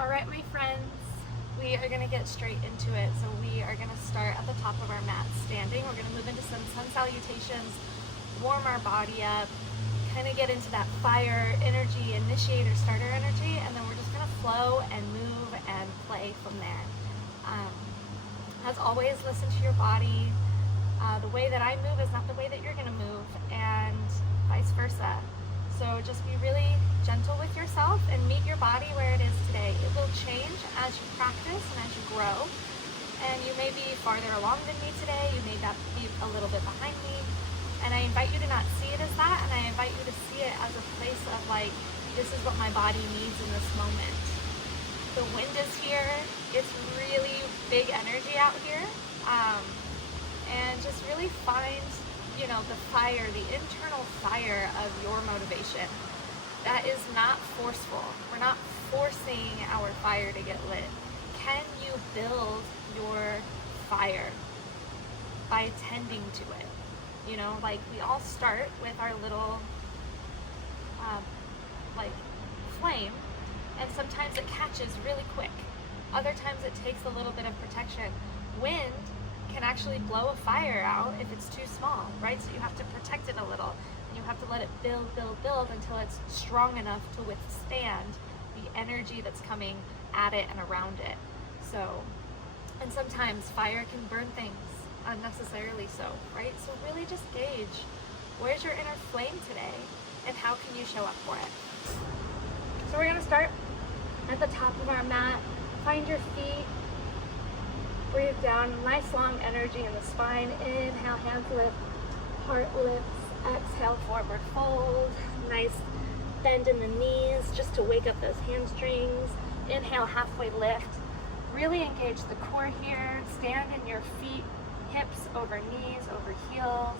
All right, my friends, we are going to get straight into it. So we are going to start at the top of our mat standing. We're going to move into some sun salutations, warm our body up, kind of get into that fire energy, initiator, starter energy, and then we're just going to flow and move and play from there. As always, listen to your body. The way that I move is not the way that you're going to move, and vice versa. So just be really gentle with yourself and meet your body where it is today. It will change as you practice and as you grow. And you may be farther along than me today. You may be a little bit behind me. And I invite you to not see it as that. And I invite you to see it as a place of like, this is what my body needs in this moment. The wind is here. It's really big energy out here. And just really find the fire, the internal fire of your motivation. That is not forceful. We're not forcing our fire to get lit. Can you build your fire by tending to it? Like we all start with our little flame, and sometimes it catches really quick. Other times it takes a little bit of protection. Wind can actually blow a fire out if it's too small, right? So you have to protect it a little, and you have to let it build until it's strong enough to withstand the energy that's coming at it and around it. So, and sometimes fire can burn things unnecessarily so, right? So really just gauge, where's your inner flame today, and how can you show up for it? So we're gonna start at the top of our mat. Find your feet. Breathe down, nice long energy in the spine. Inhale, hands lift, heart lifts. Exhale, forward fold. Nice bend in the knees just to wake up those hamstrings. Inhale, halfway lift. Really engage the core here. Stand in your feet, hips over knees, over heels.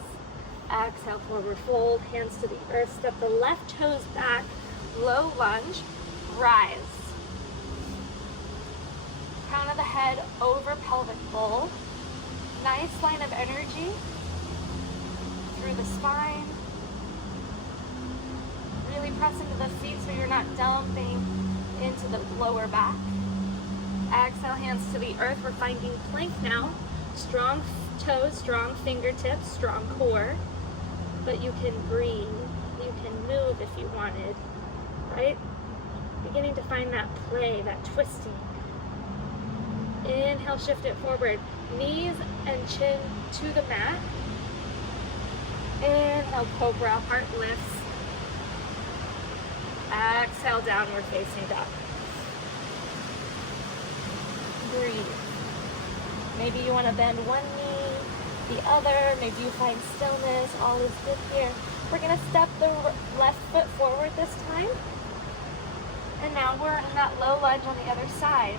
Exhale, forward fold, hands to the earth. Step the left toes back, low lunge, rise. Crown of the head over pelvic bowl. Nice line of energy through the spine. Really press into the feet so you're not dumping into the lower back. Exhale, hands to the earth. We're finding plank now. Strong toes, strong fingertips, strong core. But you can breathe. You can move if you wanted, right? Beginning to find that play, that twisting. Inhale, shift it forward. Knees and chin to the mat. Inhale, cobra, heart lifts. Exhale, downward facing dog. Breathe. Maybe you want to bend one knee, the other. Maybe you find stillness. All is good here. We're going to step the left foot forward this time. And now we're in that low lunge on the other side.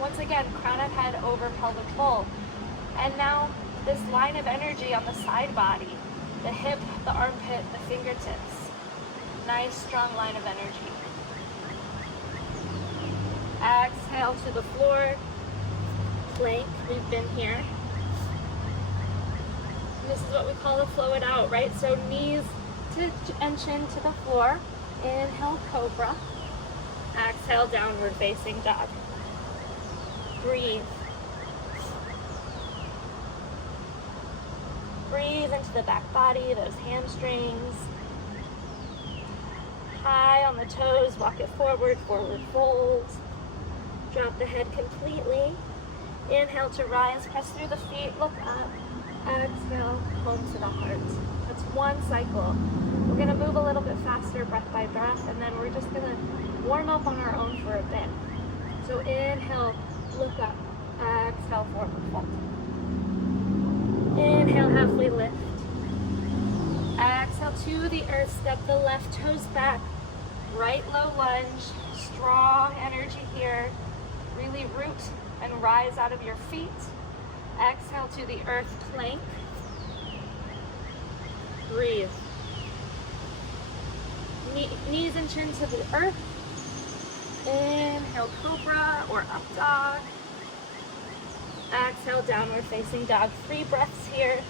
Once again, crown of head over pelvic bowl. And now this line of energy on the side body, the hip, the armpit, the fingertips. Nice, strong line of energy. Exhale to the floor. Plank, we've been here. And this is what we call the flow it out, right? So knees and chin to the floor. Inhale, cobra. Exhale, downward facing dog. Breathe. Breathe into the back body, those hamstrings. High on the toes, walk it forward, forward fold. Drop the head completely. Inhale to rise, press through the feet, look up. Exhale, home to the heart. That's one cycle. We're gonna move a little bit faster, breath by breath, and then we're just gonna warm up on our own for a bit. So inhale, look up. Exhale, forward fold. Inhale, halfway lift. Exhale to the earth, step the left toes back. Right low lunge, strong energy here. Really root and rise out of your feet. Exhale to the earth, plank. Breathe. Knees and chin to the earth. Inhale, cobra or up dog. Exhale, downward facing dog. 3 breaths here.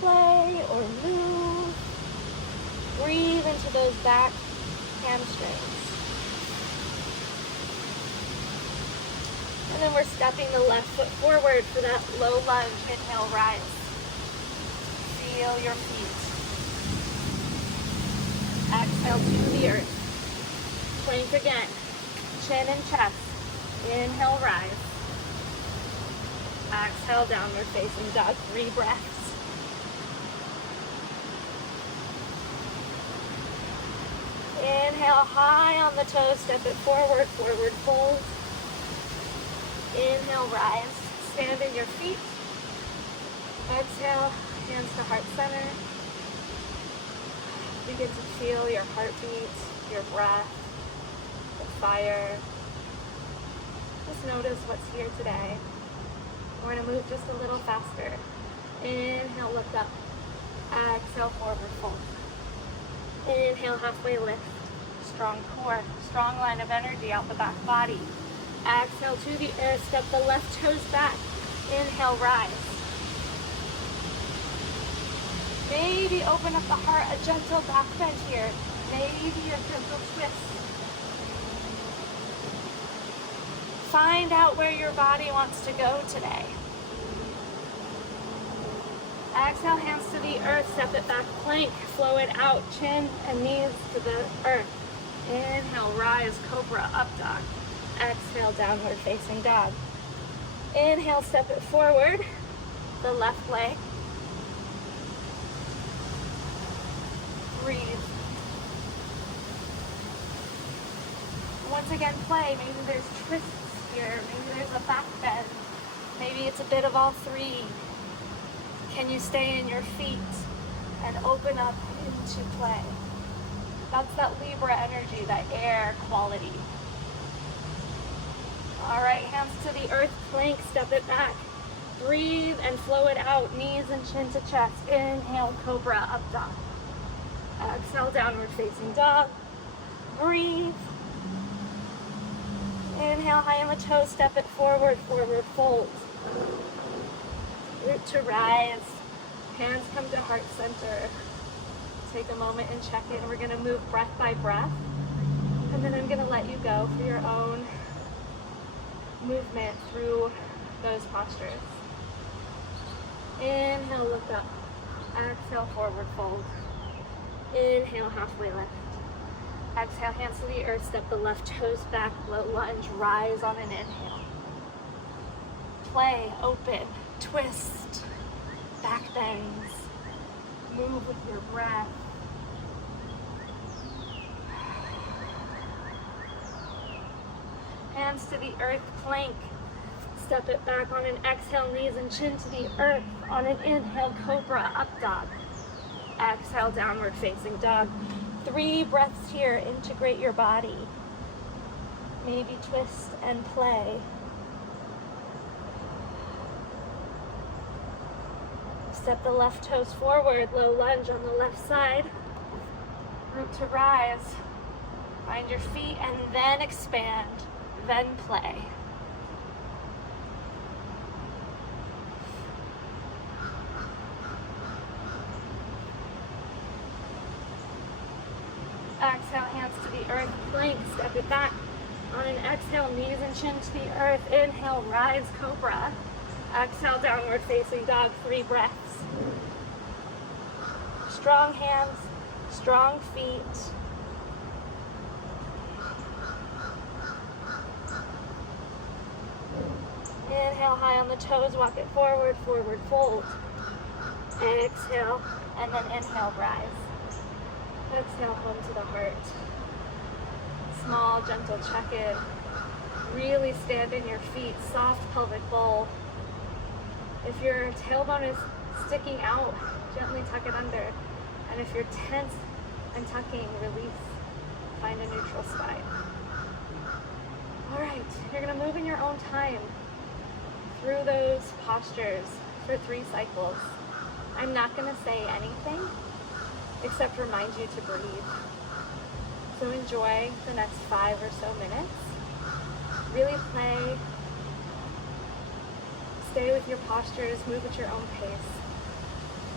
Play or move. Breathe into those back hamstrings. And then we're stepping the left foot forward for that low lunge. Inhale, rise. Feel your feet. Exhale to the earth. Plank again. Chin and chest. Inhale, rise. Exhale, downward facing dog. 3 breaths. Inhale, high on the toes, step it forward, forward fold. Inhale, rise. Stand in your feet. Exhale, hands to heart center. Begin to feel your heartbeat, your breath, the fire. Just notice what's here today. We're going to move just a little faster. Inhale, look up. Exhale, forward fold. Inhale, halfway lift. Strong core, strong line of energy out the back body. Exhale to the earth, step the left toes back. Inhale, rise. Maybe open up the heart, a gentle back bend here. Maybe a gentle twist. Find out where your body wants to go today. Exhale, hands to the earth, step it back, plank, flow it out, chin and knees to the earth. Inhale, rise, cobra, up dog. Exhale, downward facing dog. Inhale, step it forward, the left leg. Breathe. Once again, play. Maybe there's twists here, maybe there's a back bend, maybe it's a bit of all three. Can you stay in your feet and open up into play? That's that Libra energy, that air quality. All right, hands to the earth, plank, step it back. Breathe and flow it out, knees and chin to chest. Inhale, cobra, up dog. Exhale, downward facing dog. Breathe. Inhale, high on the toes, step it forward, forward fold. Root to rise. Hands come to heart center. Take a moment and check in. We're going to move breath by breath. And then I'm going to let you go for your own movement through those postures. Inhale, look up. Exhale, forward fold. Inhale, halfway lift. Exhale, hands to the earth, step the left toes back, low lunge, rise on an inhale. Play, open, twist, back bends, move with your breath. Hands to the earth, plank. Step it back on an exhale, knees and chin to the earth. On an inhale, cobra, up dog. Exhale, downward facing dog. 3 breaths here, integrate your body. Maybe twist and play. Step the left toes forward, low lunge on the left side. Root to rise. Find your feet and then expand, then play. Exhale, hands to the earth, plank, step it back. On an exhale, knees and chin to the earth. Inhale, rise, cobra. Exhale, downward facing dog, 3 breaths. Strong hands, strong feet. Inhale, high on the toes, walk it forward, forward fold. Exhale, and then inhale, rise. Exhale, home to the heart. Small, gentle check-in. Really stand in your feet, soft pelvic bowl. If your tailbone is sticking out, gently tuck it under. And if you're tense and tucking, release. Find a neutral spine. All right, you're gonna move in your own time through those postures for 3 cycles. I'm not gonna say anything except remind you to breathe. So enjoy the next 5 or so minutes. Really play. Stay with your postures, move at your own pace.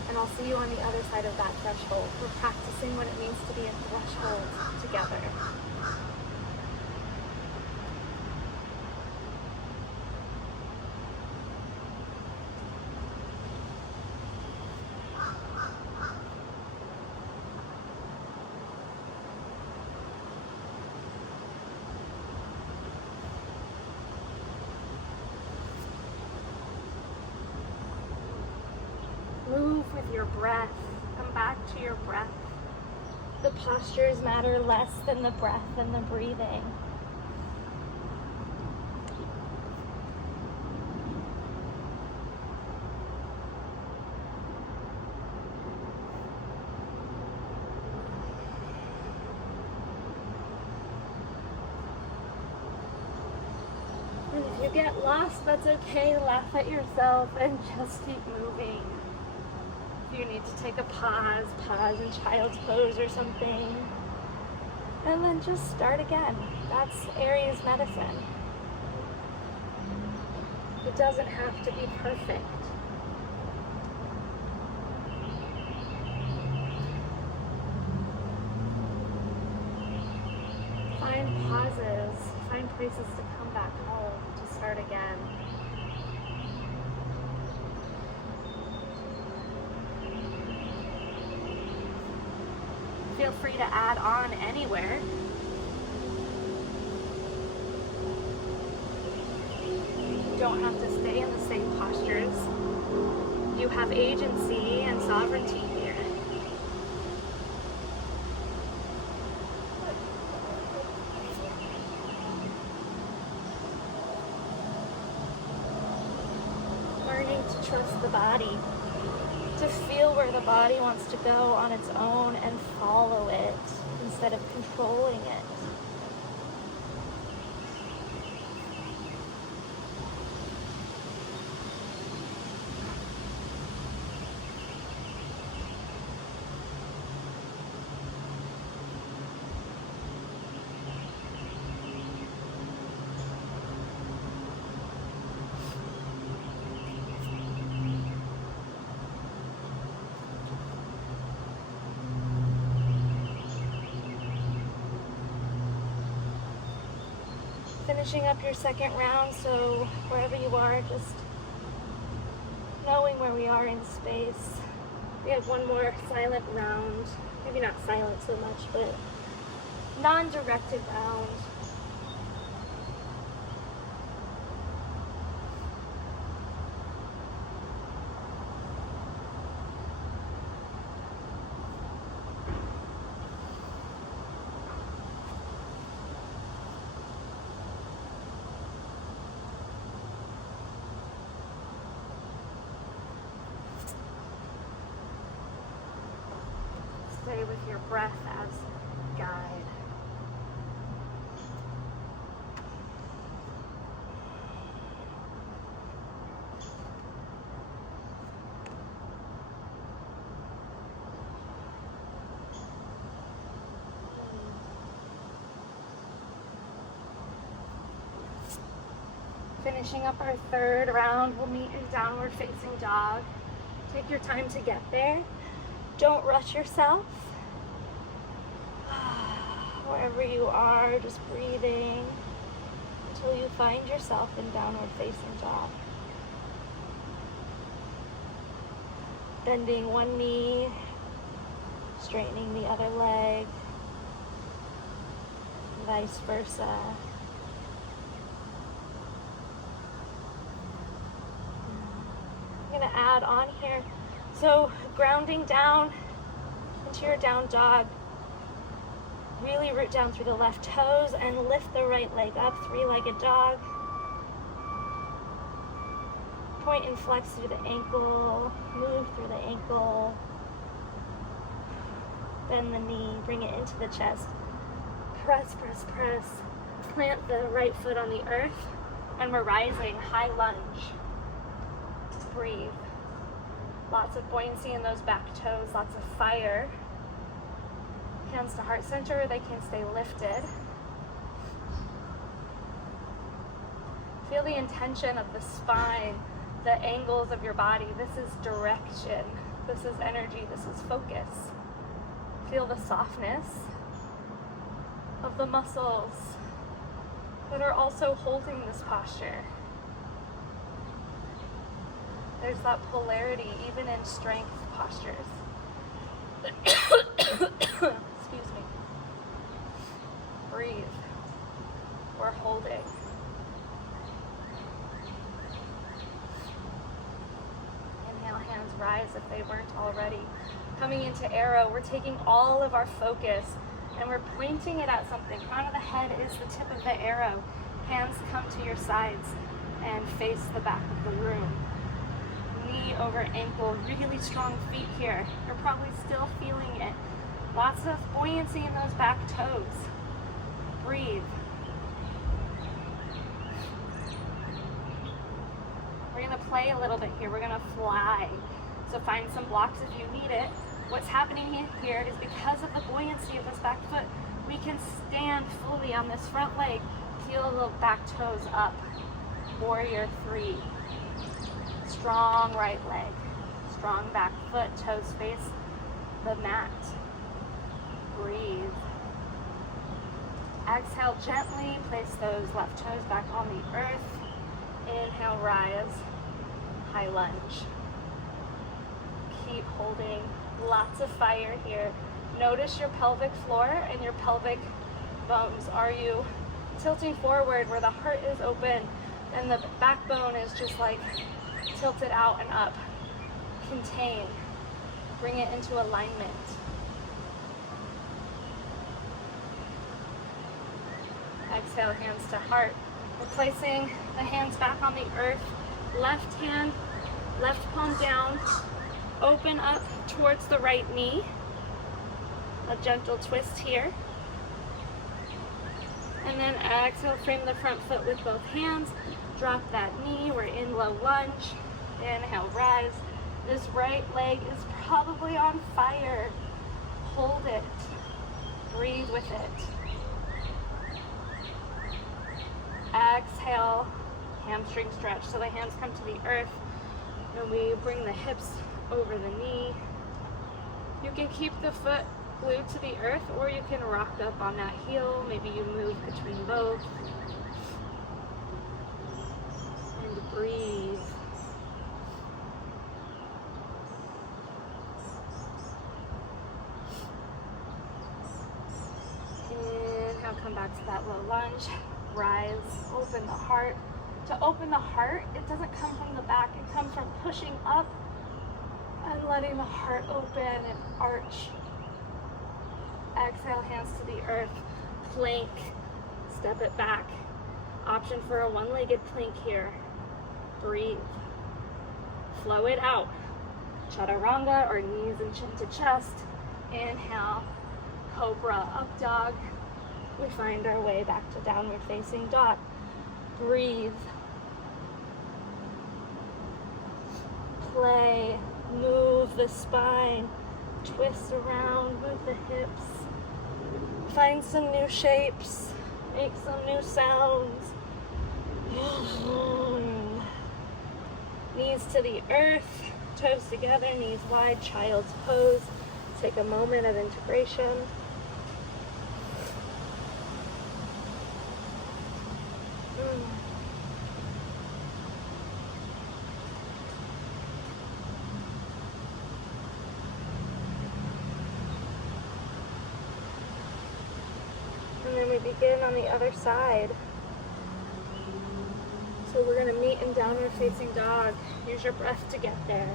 And I'll see you on the other side of that threshold. We're practicing what it means to be in threshold together. with your breath. Come back to your breath. The postures matter less than the breath and the breathing. And if you get lost, that's okay. Laugh at yourself and just keep moving. If you need to take a pause in child's pose or something. And then just start again. That's Aries medicine. It doesn't have to be perfect. Find pauses, find places to come back home, to start again. Feel free to add on anywhere. You don't have to stay in the same postures. You have agency and sovereignty here. Learning to trust the body, to feel where the body wants to go on its own and follow it instead of controlling it. Finishing up your second round, so wherever you are, just knowing where we are in space. We have one more silent round, maybe not silent so much, but non-directed round. Stay with your breath as guide. Finishing up our third round, we'll meet in downward facing dog. Take your time to get there. Don't rush yourself. Wherever you are, just breathing until you find yourself in downward facing dog. Bending one knee, straightening the other leg, vice versa. I'm going to add on here. So grounding down into your down dog. Really root down through the left toes and lift the right leg up, three-legged dog. Point and flex through the ankle, move through the ankle. Bend the knee, bring it into the chest. Press, press, press. Plant the right foot on the earth, and we're rising, high lunge. Just breathe. Lots of buoyancy in those back toes, lots of fire. Hands to heart center, they can stay lifted. Feel the intention of the spine, the angles of your body. This is direction, this is energy, this is focus. Feel the softness of the muscles that are also holding this posture. There's that polarity even in strength postures. Excuse me. Breathe. We're holding. Inhale, hands rise eyes if they weren't already. Coming into arrow, we're taking all of our focus and we're pointing it at something. Crown of the head is the tip of the arrow. Hands come to your sides and face the back of the room. Knee over ankle, really strong feet here. You're probably still feeling it. Lots of buoyancy in those back toes. Breathe. We're gonna play a little bit here. We're gonna fly. So find some blocks if you need it. What's happening here is because of the buoyancy of this back foot, we can stand fully on this front leg. Heel the back toes up. Warrior 3. Strong right leg. Strong back foot. Toes face the mat. Breathe. Exhale gently. Place those left toes back on the earth. Inhale, rise. High lunge. Keep holding. Lots of fire here. Notice your pelvic floor and your pelvic bones. Are you tilting forward where the heart is open and the backbone is just like tilted out and up? Contain. Bring it into alignment. Exhale, hands to heart. We're placing the hands back on the earth. Left hand, left palm down. Open up towards the right knee. A gentle twist here. And then exhale, frame the front foot with both hands. Drop that knee. We're in low lunge. Inhale, rise. This right leg is probably on fire. Hold it. Breathe with it. Exhale, hamstring stretch. So the hands come to the earth and we bring the hips over the knee. You can keep the foot glued to the earth or you can rock up on that heel. Maybe you move between both. And breathe. Inhale, come back to that low lunge. Rise, open the heart. To open the heart, it doesn't come from the back, it comes from pushing up and letting the heart open and arch. Exhale, hands to the earth. Plank, step it back. Option for a one-legged plank here. Breathe. Flow it out. Chaturanga or knees and chin to chest. Inhale, cobra, up dog. We find our way back to downward facing dog. Breathe. Play. Move the spine. Twist around. Move the hips. Find some new shapes. Make some new sounds. Knees to the earth. Toes together. Knees wide. Child's pose. Take a moment of integration. And then we begin on the other side. So we're going to meet in downward facing dog. Use your breath to get there.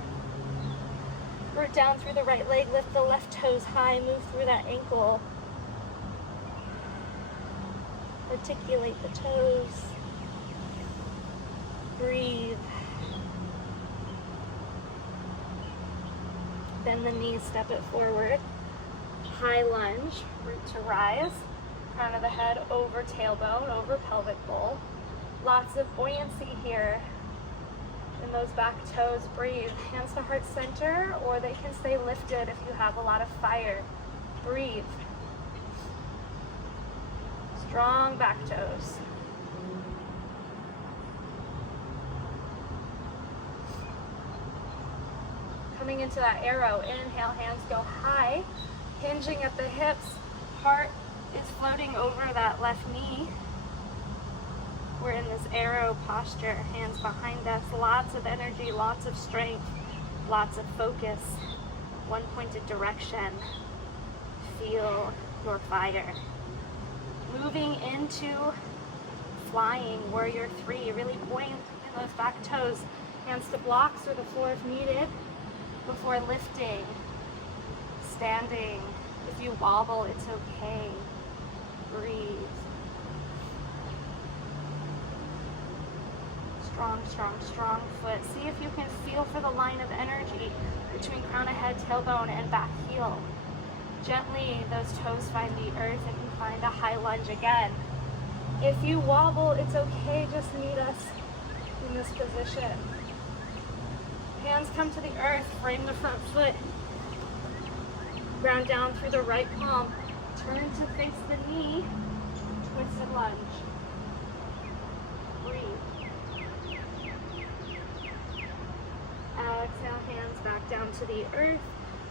Root down through the right leg, lift the left toes high, move through that ankle. Articulate the toes. Breathe. Bend the knees, step it forward. High lunge, root to rise. Crown of the head over tailbone, over pelvic bowl. Lots of buoyancy here in those back toes. Breathe. Hands to heart center, or they can stay lifted if you have a lot of fire. Breathe. Strong back toes. Coming into that arrow, inhale, hands go high, hinging at the hips. Heart is floating over that left knee. We're in this arrow posture, hands behind us, lots of energy, lots of strength, lots of focus, one pointed direction. Feel your fire. Moving into flying, warrior 3, really buoyant in those back toes. Hands to blocks or the floor if needed. before lifting, standing. If you wobble, it's okay. Breathe. Strong, strong, strong foot. See if you can feel for the line of energy between crown of head, tailbone, and back heel. Gently, those toes find the earth and you find a high lunge again. If you wobble, it's okay. Just meet us in this position. Hands come to the earth, frame the front foot. Ground down through the right palm. Turn to face the knee. Twisted lunge. Breathe. Exhale, hands back down to the earth.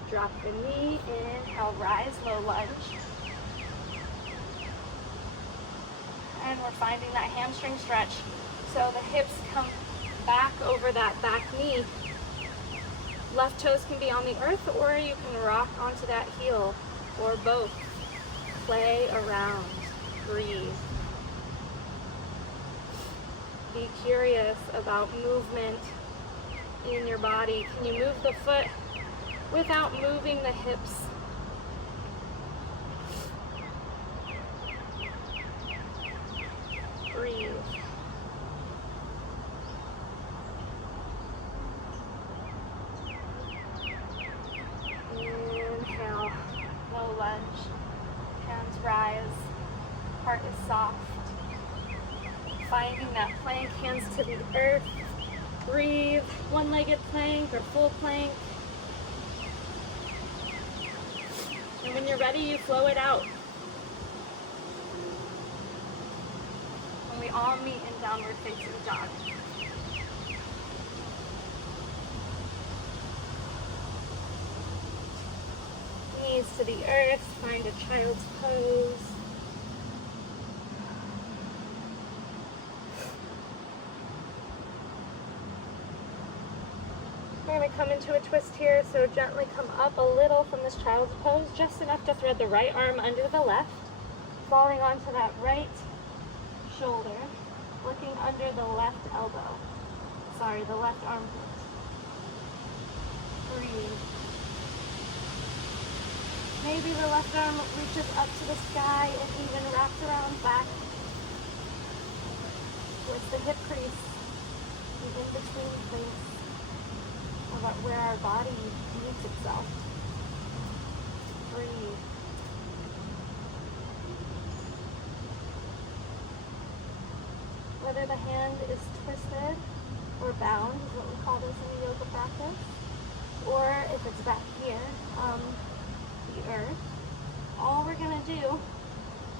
Drop the knee. Inhale, rise, low lunge. And we're finding that hamstring stretch. So the hips come back over that back knee. Left toes can be on the earth, or you can rock onto that heel, or both. Play around. Breathe. Be curious about movement in your body. Can you move the foot without moving the hips? Breathe. Inhale, low lunge. Hands rise. Heart is soft. Finding that plank, hands to the earth. Breathe. One-legged plank or full plank. And when you're ready, you flow it out. And we all meet in downward facing dog. Knees to the earth, find a child's pose. We're going to come into a twist here, so gently come up a little from this child's pose, just enough to thread the right arm under the left, falling onto that right shoulder, looking under the left elbow. Sorry, the left armpit. Breathe. Maybe the left arm reaches up to the sky and even wraps around back with the hip crease, the in-between place about where our body meets itself. Breathe. Whether the hand is twisted or bound is what we call this in the yoga practice, or if it's back here, the earth, all we're going to do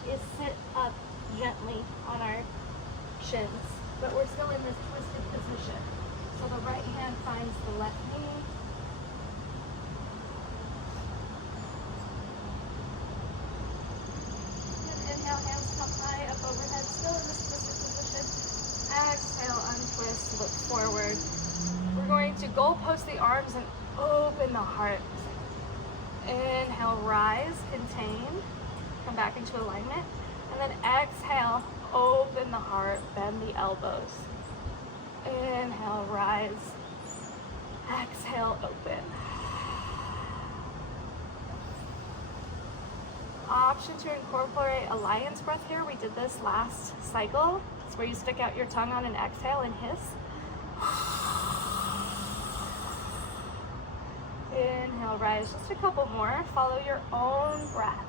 is sit up gently on our shins, but we're still in this twisted position. So the right hand finds the left knee. And inhale, hands come high up overhead, still in this twisted position. Exhale, untwist, look forward. We're going to goalpost the arms and open the heart. Inhale, rise, contain, come back into alignment. And then exhale, open the heart, bend the elbows. Inhale, rise. Exhale, open. Option to incorporate a lion's breath here. We did this last cycle. It's where you stick out your tongue on an exhale and hiss. Inhale, rise. Just a couple more. Follow your own breath.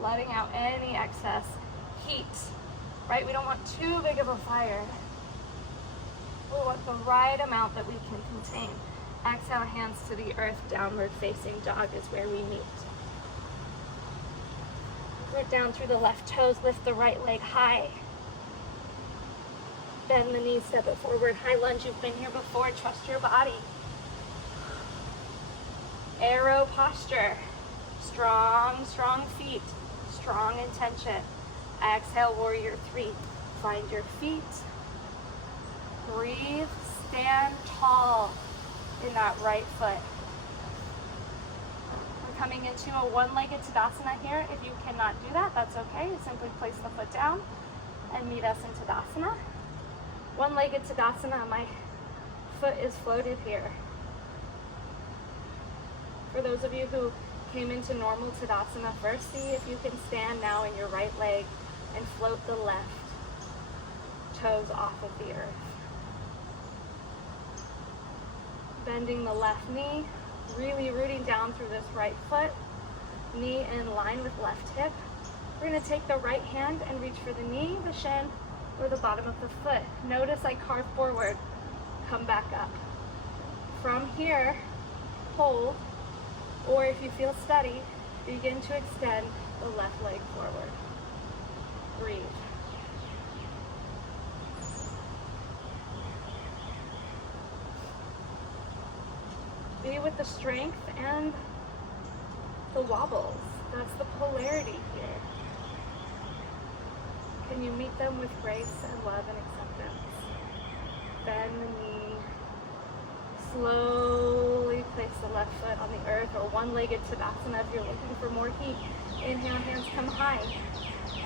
Letting out any excess heat, right? We don't want too big of a fire. We want the right amount that we can contain. Exhale, hands to the earth, downward facing dog is where we meet. Root down through the left toes, lift the right leg high. Bend the knees, step it forward, high lunge. You've been here before, trust your body. Arrow posture, strong, strong feet. Strong intention. Exhale, warrior three. Find your feet. Breathe. Stand tall in that right foot. We're coming into a one-legged Tadasana here. If you cannot do that, that's okay. Simply place the foot down and meet us in Tadasana. One-legged Tadasana, my foot is floated here. For those of you who came into normal Tadasana first, see if you can stand now in your right leg and float the left toes off of the earth. Bending the left knee, really rooting down through this right foot, knee in line with left hip. We're going to take the right hand and reach for the knee, the shin, or the bottom of the foot. Notice I carve forward, come back up. From here, hold, or if you feel steady, begin to extend the left leg forward. Breathe. Be with the strength and the wobbles. That's the polarity here. Can you meet them with grace and love and acceptance? Bend the knee. Slowly place the left foot on the earth, or one-legged Tadasana if you're looking for more heat. Inhale, hands come high.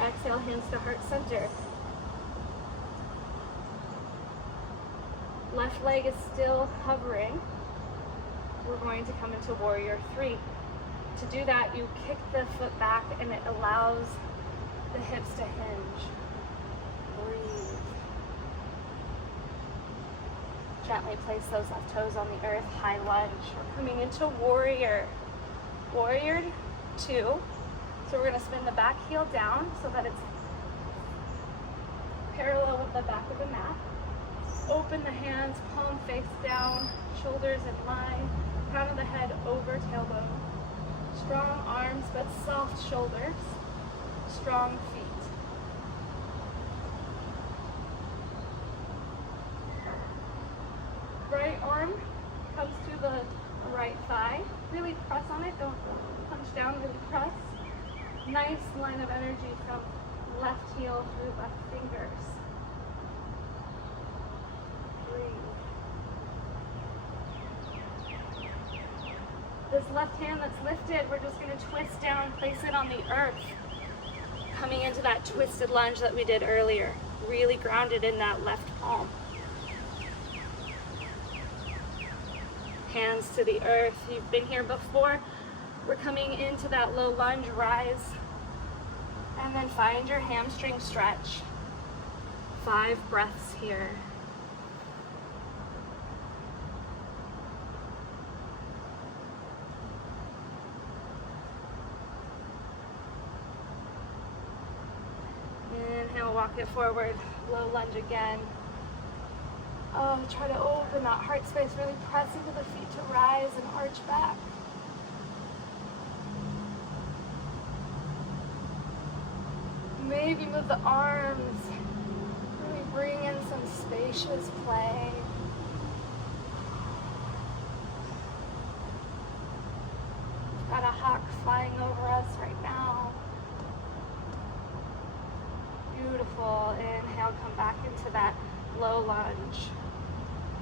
Exhale, hands to heart center. Left leg is still hovering. We're going to come into warrior three. To do that, you kick the foot back and it allows the hips to hinge. Breathe. Gently place those left toes on the earth, high lunge. We're coming into warrior. Warrior two. So we're going to spin the back heel down so that it's parallel with the back of the mat. Open the hands, palm face down, shoulders in line, crown of the head over tailbone. Strong arms but soft shoulders, strong feet. Right arm comes to the right thigh. Really press on it, don't punch down, really press. Nice line of energy from left heel through left fingers. Breathe. This left hand that's lifted, we're just going to twist down, place it on the earth. Coming into that twisted lunge that we did earlier. Really grounded in that left palm. Hands to the earth. You've been here before. We're coming into that low lunge, rise. And then find your hamstring stretch. 5 breaths here. Inhale, walk it forward, low lunge again. Try to open that heart space, really press into the feet to rise and arch back. Maybe move the arms, really bring in some spacious play. Got a hawk flying over us right now. Beautiful. Inhale, come back into that low lunge.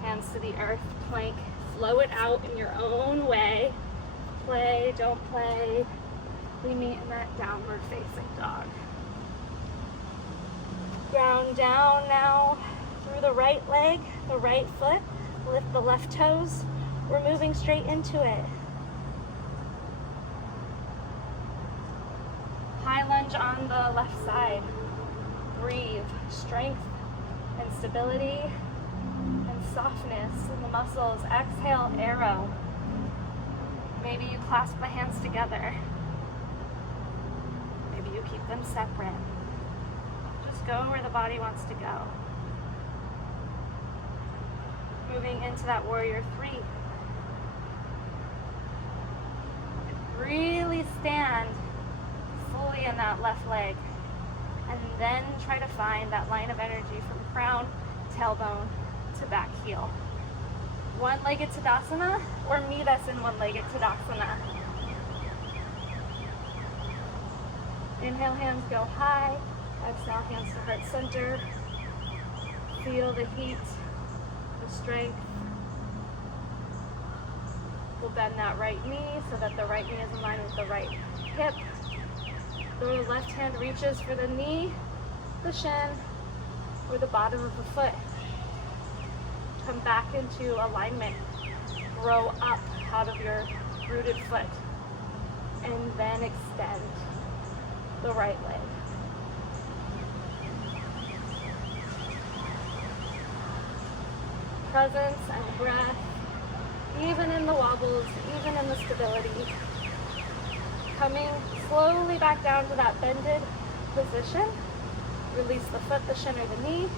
Hands to the earth, plank. Flow it out in your own way. Play, don't play. We meet in that downward facing dog. Ground down now through the right leg, the right foot. Lift the left toes. We're moving straight into it. High lunge on the left side. Breathe. Strength and stability and softness in the muscles. Exhale, arrow. Maybe you clasp the hands together. Maybe you keep them separate. Just go where the body wants to go. Moving into that warrior three. Really stand fully in that left leg. And then try to find that line of energy from crown, tailbone to back heel. One-legged Tadasana, or meet us in one-legged Tadasana. Inhale, hands go high. Exhale, hands to heart center. Feel the heat, the strength. We'll bend that right knee so that the right knee is in line with the right hip. The left hand reaches for the knee, the shin, or the bottom of the foot. Come back into alignment. Grow up out of your rooted foot. And then extend the right leg. Presence and breath, even in the wobbles, even in the stability. Coming slowly back down to that bended position. Release the foot, the shin, or the knee.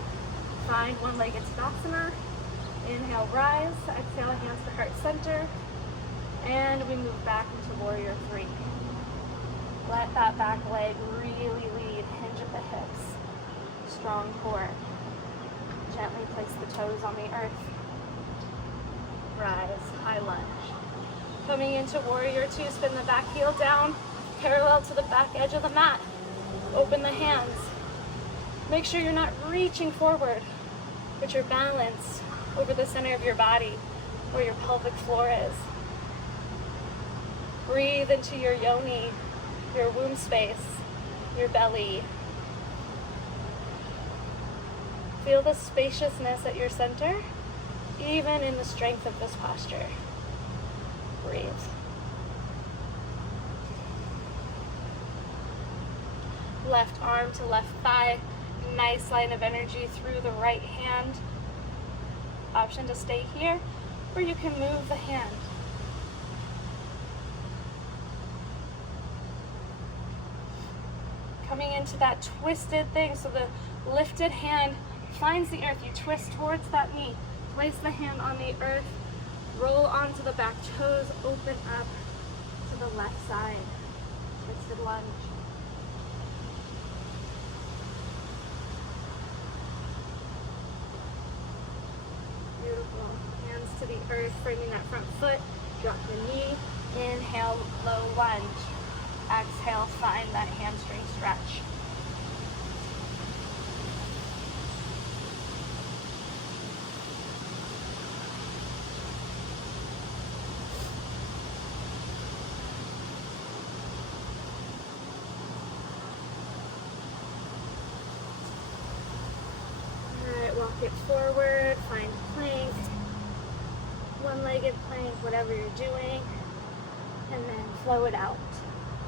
Find one-legged Tadasana. Inhale, rise. Exhale, hands to heart center. And we move back into Warrior 3. Let that back leg really lead. Hinge at the hips. Strong core. Gently place the toes on the earth. Rise, high lunge. Coming into Warrior 2, spin the back heel down, parallel to the back edge of the mat. Open the hands. Make sure you're not reaching forward, but you're balanced over the center of your body, where your pelvic floor is. Breathe into your yoni, your womb space, your belly. Feel the spaciousness at your center, even in the strength of this posture. Breathe. Left arm to left thigh. Nice line of energy through the right hand. Option to stay here, or you can move the hand. Coming into that twisted thing, so the lifted hand finds the earth. You twist towards that knee. Place the hand on the earth. Roll onto the back toes. Open up to the left side. Twisted lunge. Beautiful. Hands to the earth, framing that front foot. Drop the knee. Inhale, low lunge. Exhale, find that hamstring stretch. Walk it forward, find plank, one-legged plank, whatever you're doing, and then flow it out.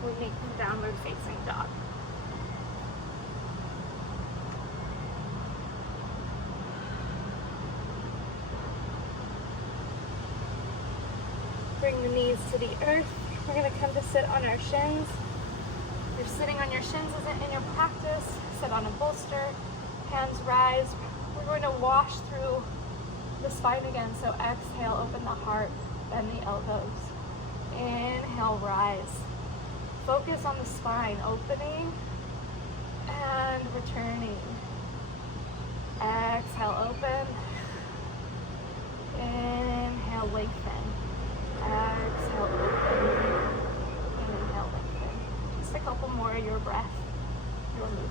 We make the downward facing dog. Bring the knees to the earth. We're going to come to sit on our shins. If you're sitting on your shins isn't in your practice, sit on a bolster, hands rise. We're going to wash through the spine again. So exhale, open the heart, bend the elbows. Inhale, rise. Focus on the spine, opening and returning. Exhale, open. Inhale, lengthen. Exhale, open. Inhale, lengthen. Just a couple more of your breath, your movement.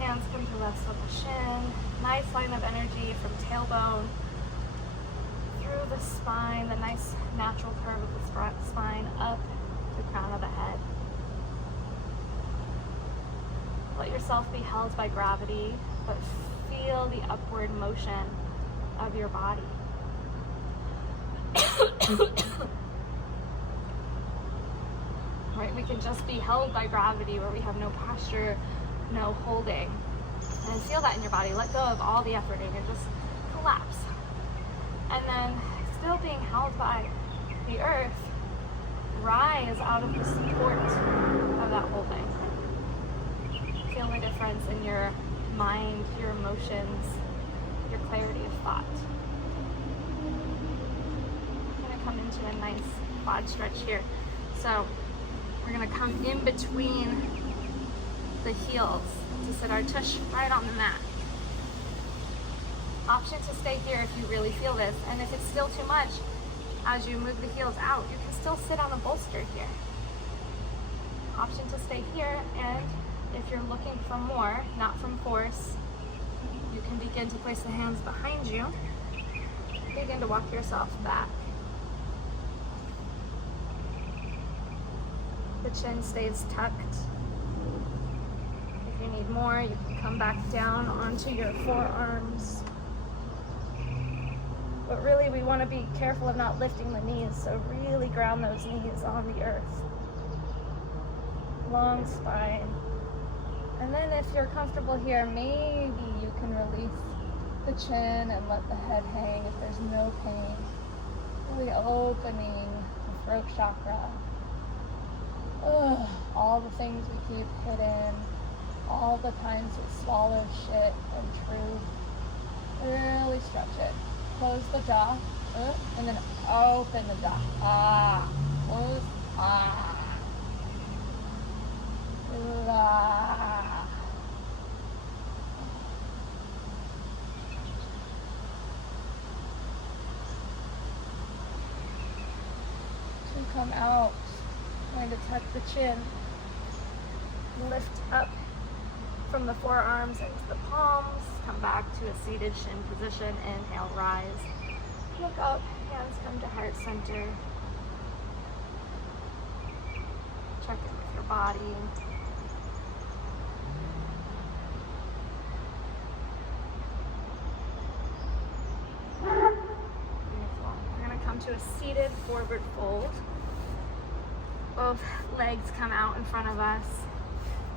Hands come to rest on the shin. Nice line of energy from tailbone through the spine, the nice natural curve of the spine up to the crown of the head. Let yourself be held by gravity, but feel the upward motion of your body. Right, we can just be held by gravity where we have no posture, no holding. And feel that in your body. Let go of all the efforting and just collapse. And then, still being held by the earth, rise out of the support of that holding. Feel the difference in your mind, your emotions, your clarity of thought. I'm going to come into a nice quad stretch here. So we're going to come in between the heels to sit our tush right on the mat. Option to stay here if you really feel this, and if it's still too much, as you move the heels out, you can still sit on a bolster here. Option to stay here, and if you're looking for more, not from force, you can begin to place the hands behind you Begin to walk yourself back. The chin stays tucked. If you need more, you can come back down onto your forearms. But really, we want to be careful of not lifting the knees, so really ground those knees on the earth. Long spine. And then if you're comfortable here, maybe you can release the chin and let the head hang if there's no pain. Really opening the throat chakra. All the things we keep hidden, all the times we swallow shit and truth. Really stretch it. Close the jaw, and then open the jaw. Close, To come out, trying to tuck the chin. Lift up from the forearms into the palms. Come back to a seated shin position. Inhale, rise. Look up, hands come to heart center. Check in with your body. Beautiful. We're going to come to a seated forward fold. Both legs come out in front of us.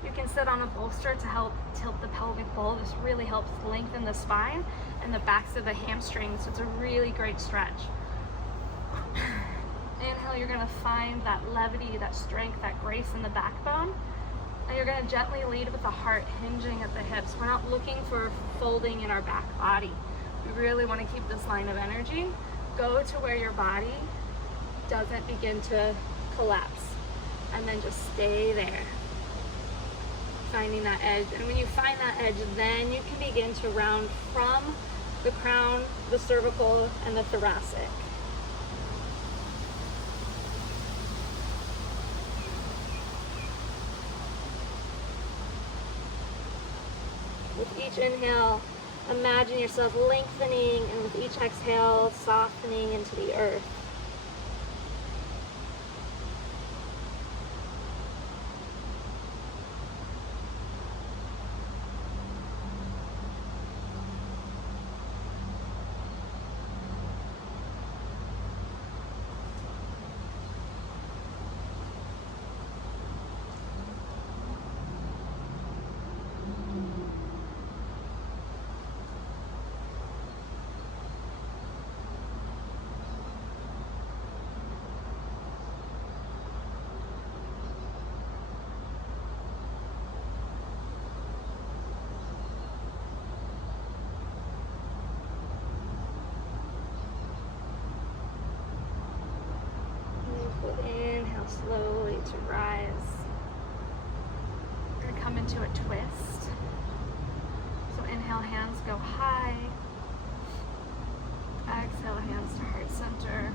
You can sit on a bolster to help tilt the pelvic bowl. This really helps lengthen the spine and the backs of the hamstrings. So it's a really great stretch. Inhale, you're gonna find that levity, that strength, that grace in the backbone. And you're gonna gently lead with the heart hinging at the hips. We're not looking for folding in our back body. We really wanna keep this line of energy. Go to where your body doesn't begin to collapse. And then just stay there. Finding that edge, and when you find that edge, then you can begin to round from the crown, the cervical, and the thoracic. With each inhale, imagine yourself lengthening, and with each exhale, softening into the earth. Inhale slowly to rise. We're going to come into a twist. So inhale, hands go high. Exhale, hands to heart center.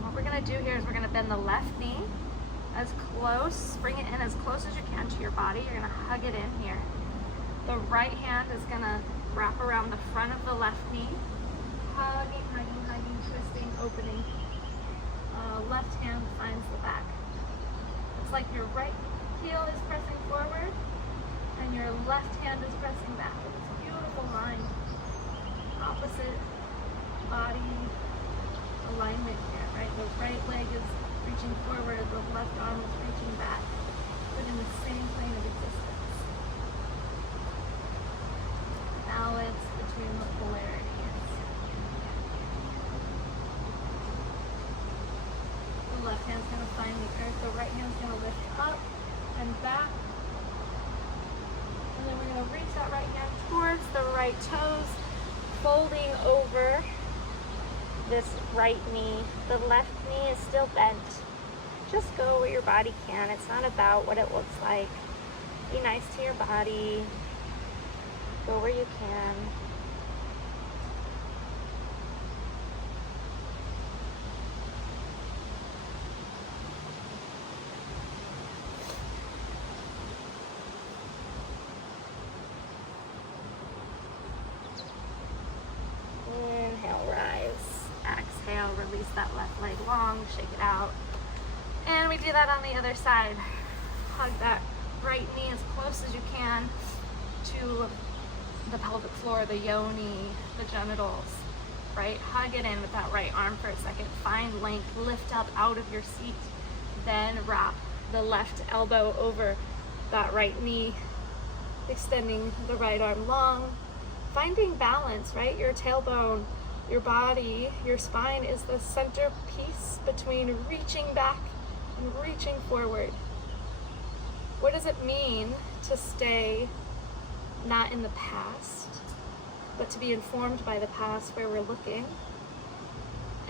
What we're going to do here is we're going to bend the left knee as close, bring it in as close as you can to your body. You're going to hug it in here. The right hand is going to wrap around the front of the left knee. Hugging, hugging, hugging, twisting, opening. Left hand finds the back. It's like your right heel is pressing forward and your left hand is pressing back. It's a beautiful line. Opposite body alignment here, right? The right leg is reaching forward, the left arm is reaching back, but in the same plane of existence. Balance between the polarities. The left hand's going to find the earth, the right hand's going to lift up and back. And then we're going to reach that right hand towards the right toes, folding over this right knee. The left knee is still bent. Just go where your body can. It's not about what it looks like. Be nice to your body. Go where you can. Inhale, rise. release that left leg long, shake it out. And we do that on the other side. Hug that right knee as close as you can to the pelvic floor, the yoni, the genitals, right? Hug it in with that right arm for a second. Find length, lift up out of your seat. Then wrap the left elbow over that right knee, extending the right arm long. Finding balance, right? Your tailbone, your body, your spine is the centerpiece between reaching back and reaching forward. What does it mean to stay not in the past, but to be informed by the past where we're looking,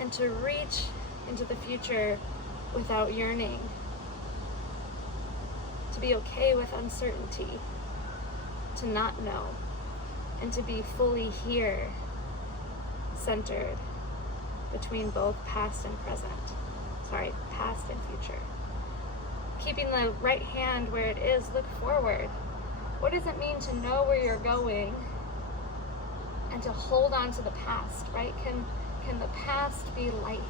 and to reach into the future without yearning, to be okay with uncertainty, to not know, and to be fully here, centered between both past and present. Sorry, past and future. Keeping the right hand where it is, look forward. What does it mean to know where you're going and to hold on to the past, right? Can the past be light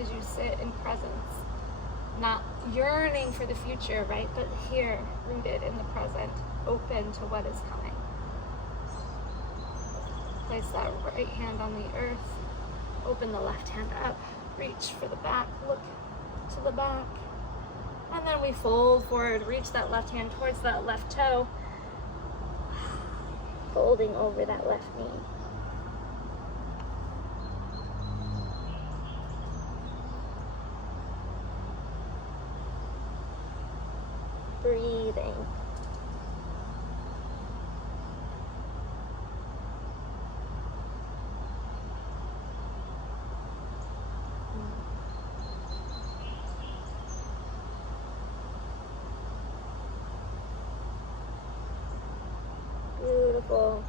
as you sit in presence? Not yearning for the future, right? But here, rooted in the present, open to what is coming. Place that right hand on the earth. Open the left hand up. Reach for the back. Look to the back. And then we fold forward. Reach that left hand towards that left toe. Folding over that left knee. Breathing. Beautiful.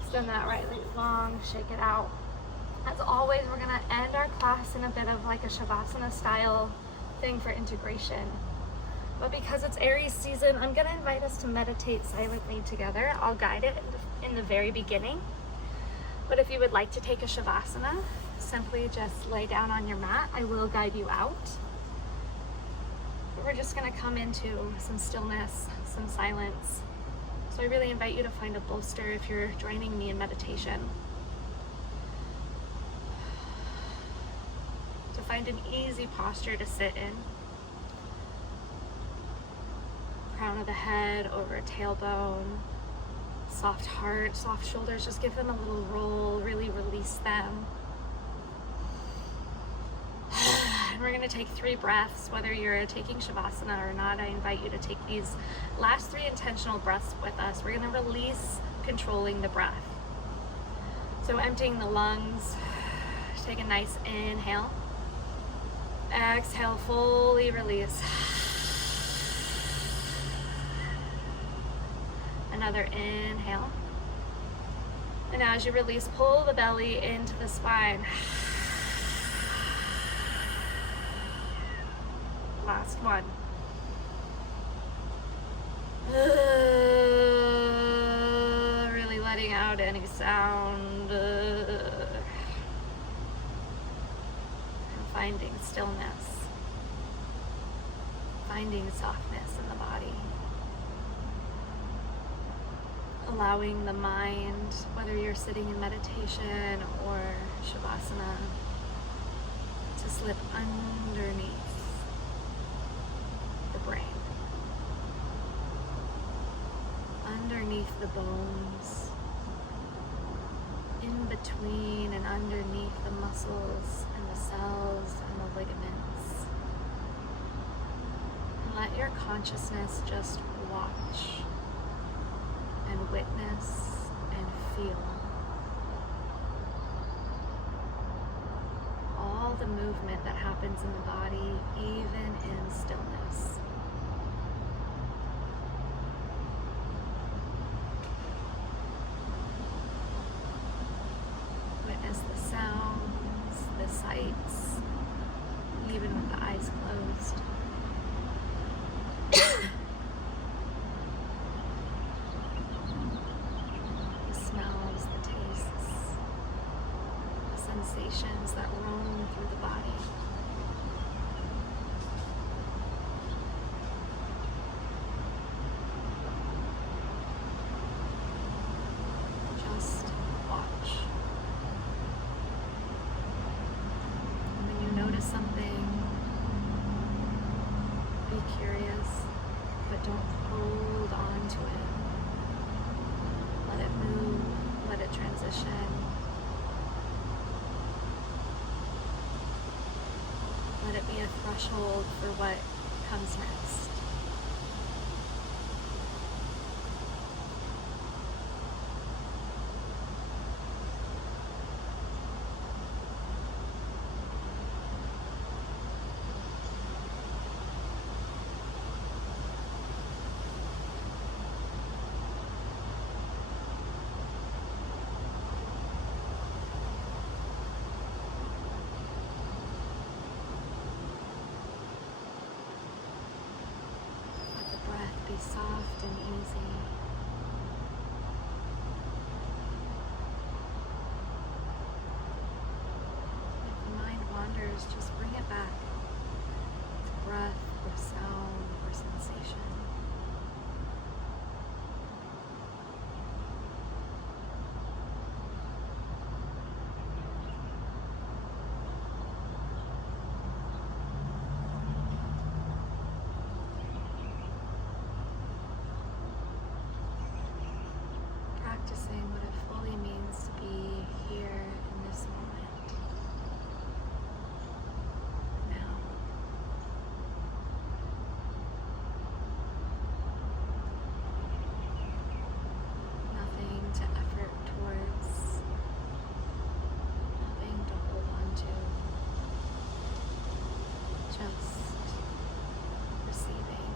Extend that right leg long, shake it out. As always, we're gonna end our class in a bit of like a Shavasana style thing for integration. But because it's Aries season, I'm gonna invite us to meditate silently together. I'll guide it in the very beginning. But if you would like to take a Shavasana, simply just lay down on your mat. I will guide you out. But we're just gonna come into some stillness, some silence. So I really invite you to find a bolster if you're joining me in meditation. To find an easy posture to sit in. Crown of the head over tailbone, soft heart, soft shoulders, just give them a little roll, really release them. And we're gonna take 3 breaths, whether you're taking Shavasana or not. I invite you to take these last 3 intentional breaths with us. We're gonna release, controlling the breath. So emptying the lungs, take a nice inhale. Exhale, fully release. Another inhale. And as you release, pull the belly into the spine. Last one. Really letting out any sound. And finding stillness. Finding softness in the body. Allowing the mind, whether you're sitting in meditation or Shavasana, to slip underneath the brain, underneath the bones, in between and underneath the muscles and the cells and the ligaments. And let your consciousness just watch and witness and feel all the movement that happens in the body, even in stillness. Witness the sounds, the sights, even with the eyes closed. The smells, the tastes. sensations that roam through the body. Just watch. And when you notice something, be curious, but don't hold on to it. Let it move, let it transition. Let it be a threshold for what comes next. Be soft and easy. If the mind wanders, just bring it back to breath or sound or sensation. Practicing what it fully means to be here in this moment. Now. Nothing to effort towards, nothing to hold on to. Just receiving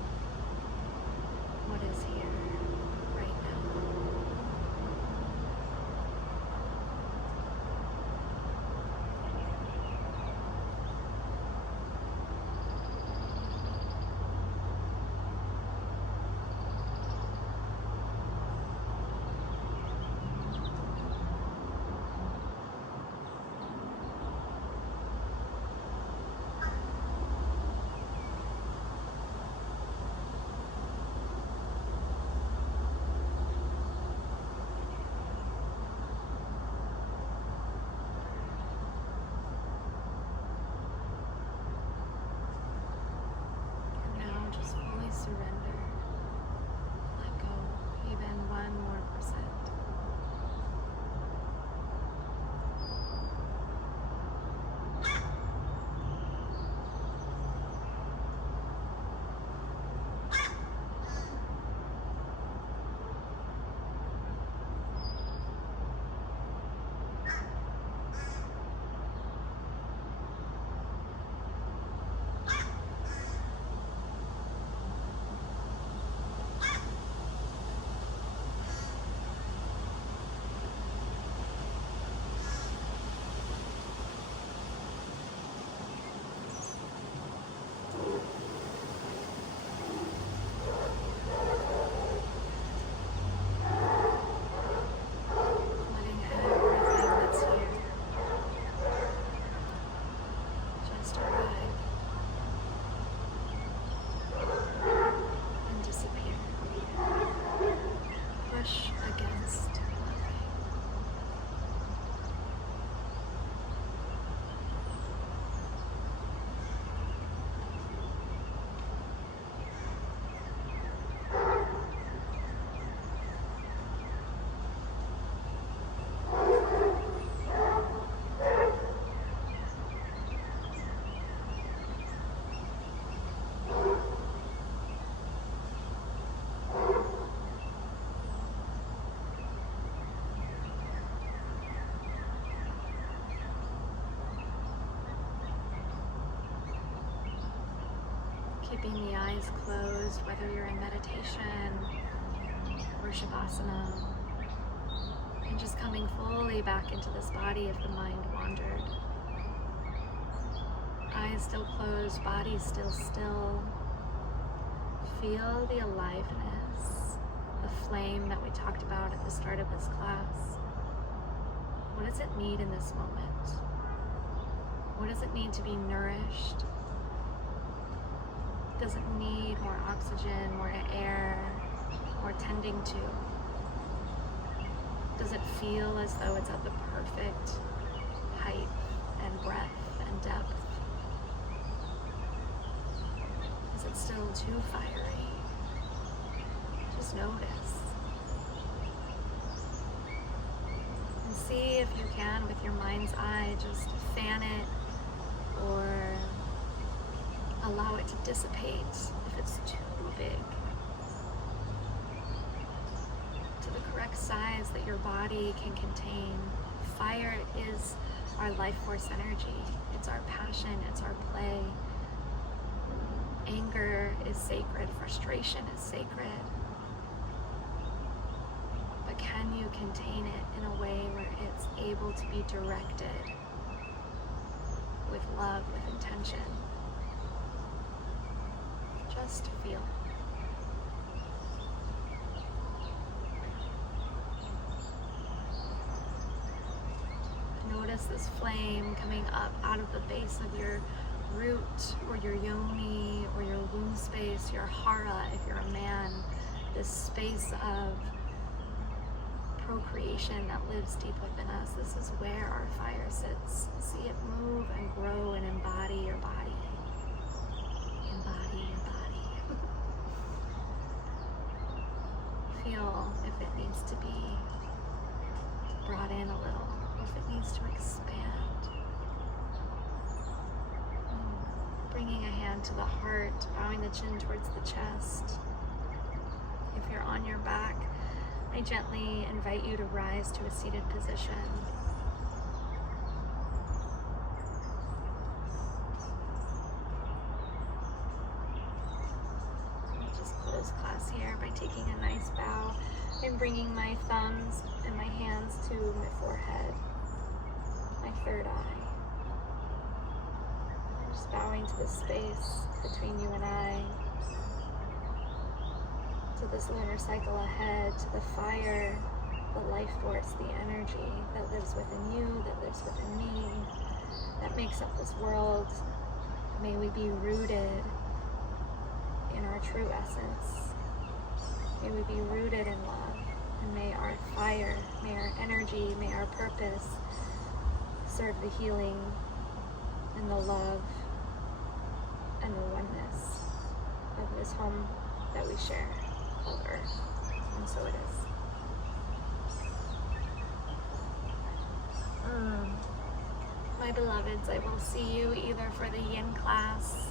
what is here right now. Surrender. Let go even 1% more. Keeping the eyes closed, whether you're in meditation or Shavasana, and just coming fully back into this body if the mind wandered. Eyes still closed, body still still. Feel the aliveness, the flame that we talked about at the start of this class. What does it need in this moment? What does it need to be nourished? Does it need more oxygen, more air, more tending to? Does it feel as though it's at the perfect height and breadth and depth? Is it still too fiery? Just notice. And see if you can, with your mind's eye, just fan it or allow it to dissipate if it's too big, to the correct size that your body can contain. Fire is our life force energy. It's our passion, it's our play. Anger is sacred, frustration is sacred. But can you contain it in a way where it's able to be directed with love, with intention? Just feel. Notice this flame coming up out of the base of your root or your yoni or your womb space, your hara if you're a man, this space of procreation that lives deep within us. This is where our fire sits. See it move and grow and embody your body. Embody your body. Feel if it needs to be brought in a little, if it needs to expand. Bringing a hand to the heart, bowing the chin towards the chest. If you're on your back, I gently invite you to rise to a seated position. Just close class here by taking a nice bow and bringing my thumbs and my hands to my forehead, my third eye. Just bowing to the space between you and I, to this lunar cycle ahead, to the fire, the life force, the energy that lives within you, that lives within me, that makes up this world. May we be rooted in our true essence. May we be rooted in love, and may our fire, may our energy, may our purpose serve the healing and the love and the oneness of this home that we share called Earth. And so it is. My beloveds, I will see you either for the yin class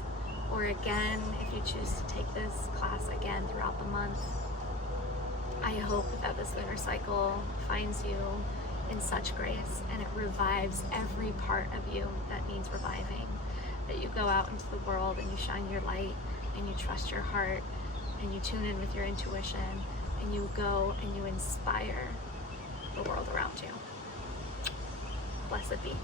or again, if you choose to take this class again throughout the month. I hope that this lunar cycle finds you in such grace and it revives every part of you that needs reviving. That you go out into the world and you shine your light and you trust your heart and you tune in with your intuition and you go and you inspire the world around you. Blessed be.